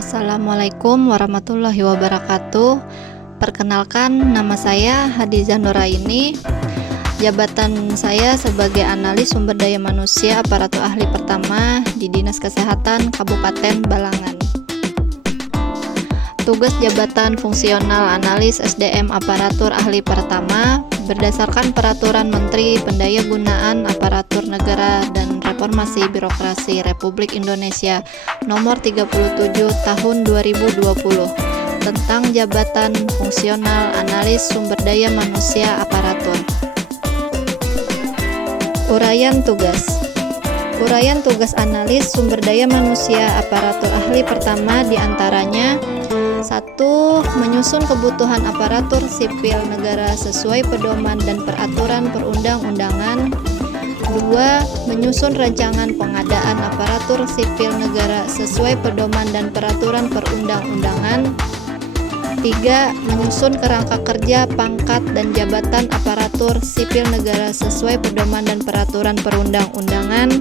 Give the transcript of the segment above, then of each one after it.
Assalamualaikum warahmatullahi wabarakatuh. Perkenalkan, nama saya Hadiza Nuraini. Jabatan saya sebagai analis sumber daya manusia aparatur ahli pertama di Dinas Kesehatan Kabupaten Balangan. Tugas jabatan fungsional analis SDM aparatur ahli pertama berdasarkan Peraturan Menteri Pendayagunaan Aparatur Negara dan Reformasi Birokrasi Republik Indonesia Nomor 37 Tahun 2020 tentang jabatan fungsional analis sumber daya manusia aparatur. Uraian tugas. Uraian tugas analis sumber daya manusia aparatur ahli pertama diantaranya: 1. Menyusun kebutuhan aparatur sipil negara sesuai pedoman dan peraturan perundang-undangan. 2. Menyusun rancangan pengadaan aparatur sipil negara sesuai pedoman dan peraturan perundang-undangan. 3. Menyusun kerangka kerja, pangkat, dan jabatan aparatur sipil negara sesuai pedoman dan peraturan perundang-undangan.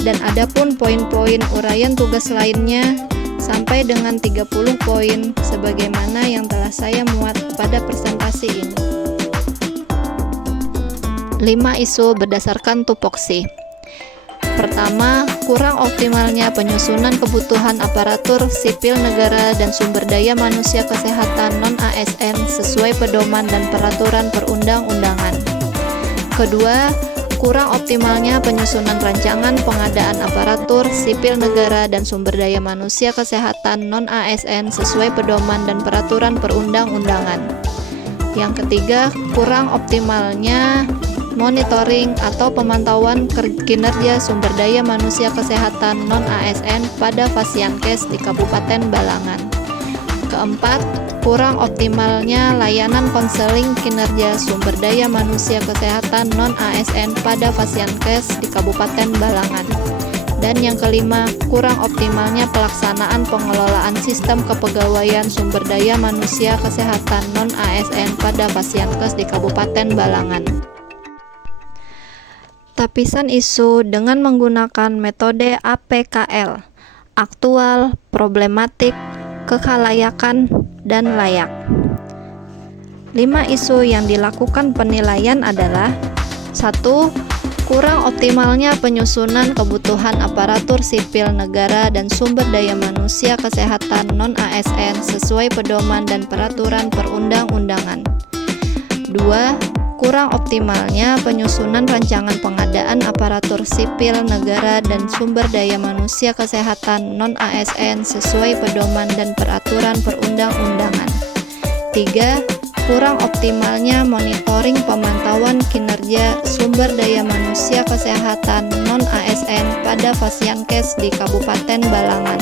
Dan adapun poin-poin uraian tugas lainnya sampai dengan 30 poin sebagaimana yang telah saya muat pada presentasi ini. 5 isu berdasarkan tupoksi. Pertama, kurang optimalnya penyusunan kebutuhan aparatur sipil negara dan sumber daya manusia kesehatan non-ASN sesuai pedoman dan peraturan perundang-undangan. Kedua, kurang optimalnya penyusunan rancangan pengadaan aparatur sipil negara dan sumber daya manusia kesehatan non-ASN sesuai pedoman dan peraturan perundang-undangan. Yang ketiga, kurang optimalnya monitoring atau pemantauan kinerja sumber daya manusia kesehatan non-ASN pada Fasiankes di Kabupaten Balangan. Keempat, kurang optimalnya layanan konseling kinerja sumber daya manusia kesehatan non-ASN pada Fasiankes di Kabupaten Balangan. Dan yang kelima, kurang optimalnya pelaksanaan pengelolaan sistem kepegawaian sumber daya manusia kesehatan non-ASN pada Fasiankes di Kabupaten Balangan. Tapisan isu dengan menggunakan metode APKL: aktual, problematik, kekalayakan, dan layak. 5 isu yang dilakukan penilaian adalah: 1. Kurang optimalnya penyusunan kebutuhan aparatur sipil negara dan sumber daya manusia kesehatan non-ASN sesuai pedoman dan peraturan perundang-undangan. 2. Kurang optimalnya penyusunan rancangan pengadaan aparatur sipil negara dan sumber daya manusia kesehatan non-ASN sesuai pedoman dan peraturan perundang-undangan. 3. Kurang optimalnya monitoring pemantauan kinerja sumber daya manusia kesehatan non-ASN pada Fasiankes di Kabupaten Balangan.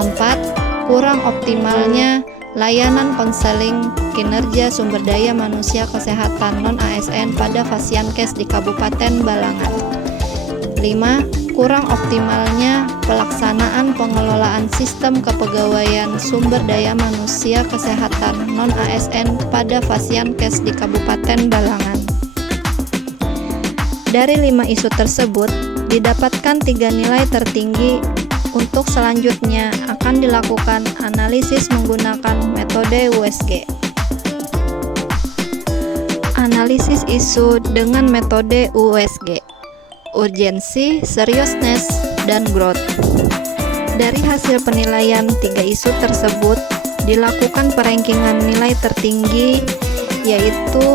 4. Kurang optimalnya layanan konseling kinerja sumber daya manusia kesehatan non-ASN pada Fasiankes di Kabupaten Balangan. 5. Kurang optimalnya pelaksanaan pengelolaan sistem kepegawaian sumber daya manusia kesehatan non-ASN pada Fasiankes di Kabupaten Balangan. Dari 5 isu tersebut, didapatkan 3 nilai tertinggi. Untuk selanjutnya akan dilakukan analisis menggunakan metode USG. Analisis isu dengan metode USG: urgensi, seriousness, dan growth. Dari hasil penilaian 3 isu tersebut, dilakukan perankingan nilai tertinggi, yaitu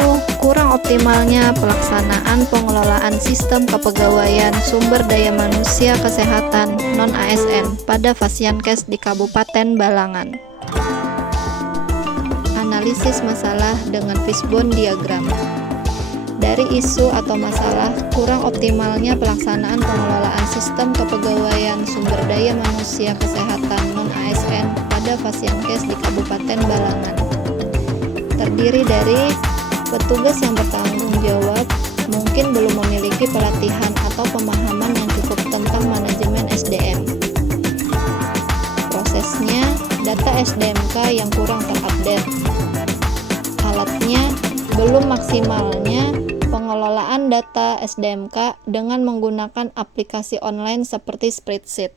kurang optimalnya pelaksanaan pengelolaan sistem kepegawaian sumber daya manusia kesehatan non-ASN pada Fasiankes di Kabupaten Balangan. Analisis masalah dengan fishbone diagram. Dari isu atau masalah kurang optimalnya pelaksanaan pengelolaan sistem kepegawaian sumber daya manusia kesehatan non-ASN pada Fasiankes di Kabupaten Balangan. Terdiri dari petugas yang bertanggung jawab mungkin belum memiliki pelatihan atau pemahaman yang cukup tentang manajemen SDM. Prosesnya, data SDMK yang kurang terupdate. Alatnya, belum maksimalnya pengelolaan data SDMK dengan menggunakan aplikasi online seperti spreadsheet.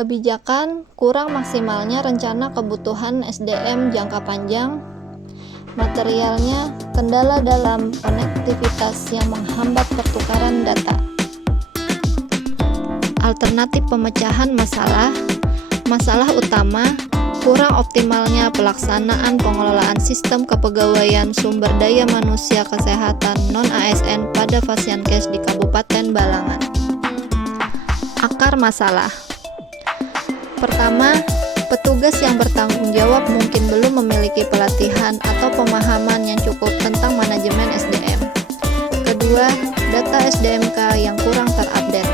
kebijakan kurang maksimalnya rencana kebutuhan SDM jangka panjang, materialnya kendala dalam konektivitas yang menghambat pertukaran data. Alternatif pemecahan masalah. Masalah utama, kurang optimalnya pelaksanaan pengelolaan sistem kepegawaian sumber daya manusia kesehatan non-ASN pada Fasiankes di Kabupaten Balangan. Akar masalah. Pertama, petugas yang bertanggung jawab mungkin belum memiliki pelatihan atau pemahaman yang cukup tentang manajemen SDM. Kedua, data SDMK yang kurang terupdate.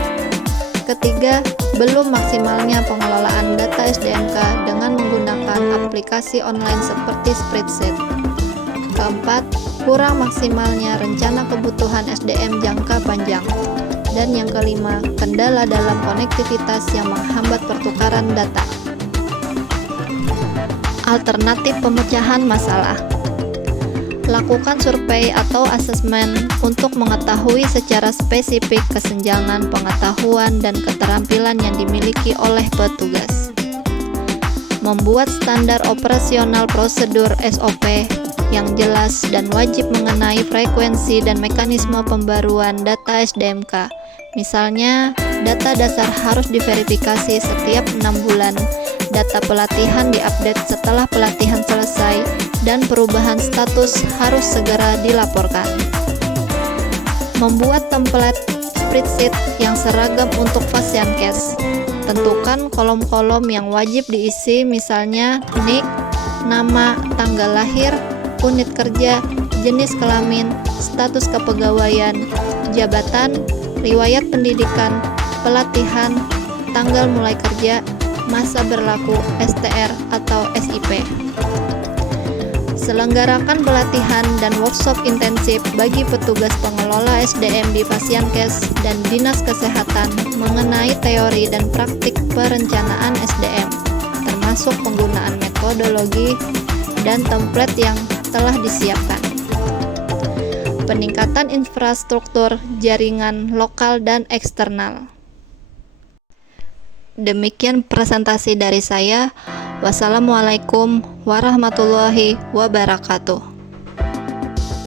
Ketiga, belum maksimalnya pengelolaan data SDMK dengan menggunakan aplikasi online seperti spreadsheet. Keempat, kurang maksimalnya rencana kebutuhan SDM jangka panjang. Dan yang kelima, kendala dalam konektivitas yang menghambat pertukaran data. Alternatif pemecahan masalah. Lakukan survei atau asesmen untuk mengetahui secara spesifik kesenjangan pengetahuan dan keterampilan yang dimiliki oleh petugas. Membuat standar operasional prosedur SOP yang jelas dan wajib mengenai frekuensi dan mekanisme pembaruan data SDMK. Misalnya, data dasar harus diverifikasi setiap 6 bulan, data pelatihan diupdate setelah pelatihan selesai, dan perubahan status harus segera dilaporkan. Membuat template spreadsheet yang seragam untuk Fasiankes. Tentukan kolom-kolom yang wajib diisi, misalnya NIK, nama, tanggal lahir, unit kerja, jenis kelamin, status kepegawaian, jabatan, riwayat pendidikan, pelatihan, tanggal mulai kerja, masa berlaku STR atau SIP. Selenggarakan pelatihan dan workshop intensif bagi petugas pengelola SDM di Fasiankes dan Dinas Kesehatan mengenai teori dan praktik perencanaan SDM, termasuk penggunaan metodologi dan template yang telah disiapkan. Peningkatan infrastruktur jaringan lokal dan eksternal. Demikian presentasi dari saya. Wassalamualaikum warahmatullahi wabarakatuh.